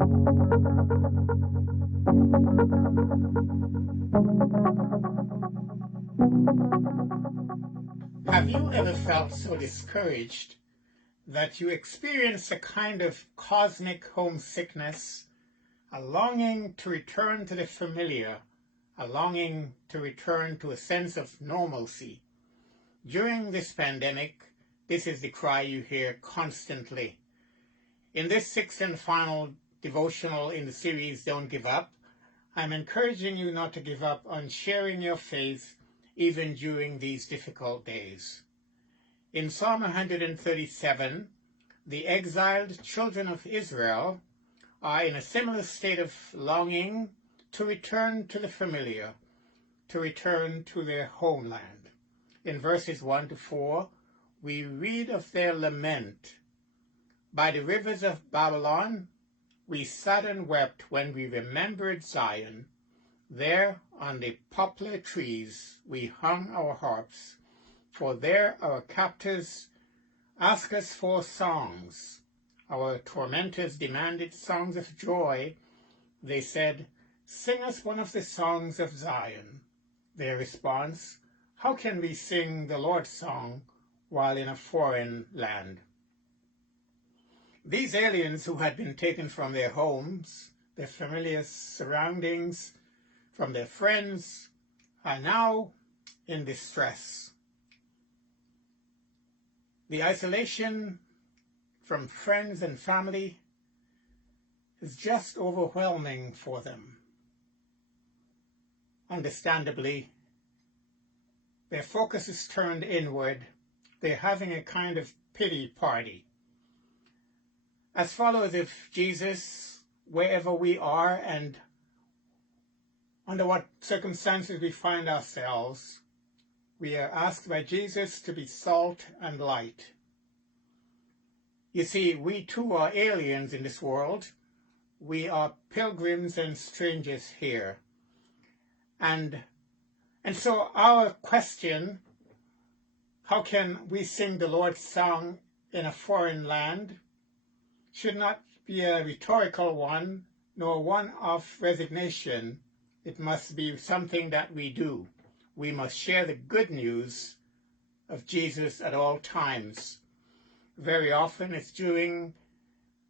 Have you ever felt so discouraged that you experience a kind of cosmic homesickness, a longing to return to the familiar, a longing to return to a sense of normalcy? During this pandemic, this is the cry you hear constantly. In this sixth and final devotional in the series, Don't Give Up, I'm encouraging you not to give up on sharing your faith even during these difficult days. In Psalm 137, the exiled children of Israel are in a similar state of longing to return to the familiar, to return to their homeland. In verses 1 to 4, we read of their lament. By the rivers of Babylon, we sat and wept when we remembered Zion. There on the poplar trees we hung our harps, for there our captors asked us for songs. Our tormentors demanded songs of joy. They said, "Sing us one of the songs of Zion." Their response, "How can we sing the Lord's song while in a foreign land?" These aliens who had been taken from their homes, their familiar surroundings, from their friends, are now in distress. The isolation from friends and family is just overwhelming for them. Understandably, their focus is turned inward. They're having a kind of pity party. As followers of Jesus, wherever we are and under what circumstances we find ourselves, we are asked by Jesus to be salt and light. You see, we too are aliens in this world. We are pilgrims and strangers here. And so our question, how can we sing the Lord's song in a foreign land, should not be a rhetorical one, nor one of resignation. It must be something that we do. We must share the good news of Jesus at all times. Very often it's during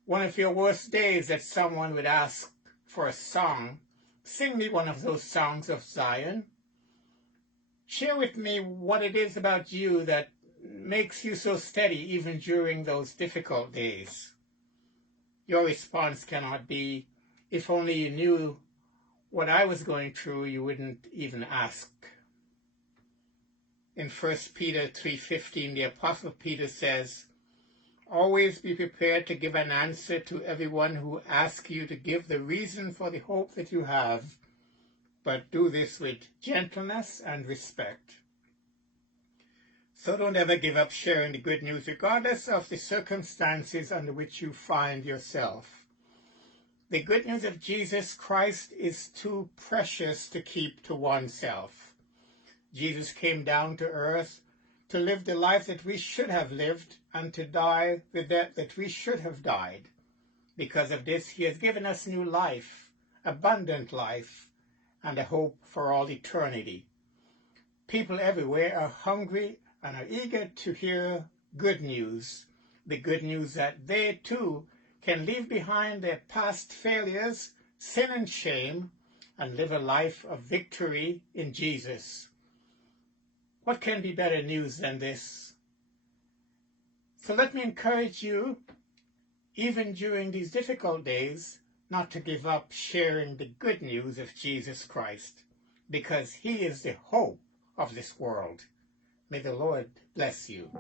one of your worst days that someone would ask for a song. Sing me one of those songs of Zion. Share with me what it is about you that makes you so steady even during those difficult days. Your response cannot be, "If only you knew what I was going through, you wouldn't even ask." In 1 Peter 3:15, the Apostle Peter says, "Always be prepared to give an answer to everyone who asks you to give the reason for the hope that you have, but do this with gentleness and respect." So don't ever give up sharing the good news, regardless of the circumstances under which you find yourself. The good news of Jesus Christ is too precious to keep to oneself. Jesus came down to earth to live the life that we should have lived and to die the death that we should have died. Because of this, he has given us new life, abundant life, and a hope for all eternity. People everywhere are hungry and are eager to hear good news, the good news that they too can leave behind their past failures, sin and shame, and live a life of victory in Jesus. What can be better news than this? So let me encourage you, even during these difficult days, not to give up sharing the good news of Jesus Christ, because he is the hope of this world. May the Lord bless you.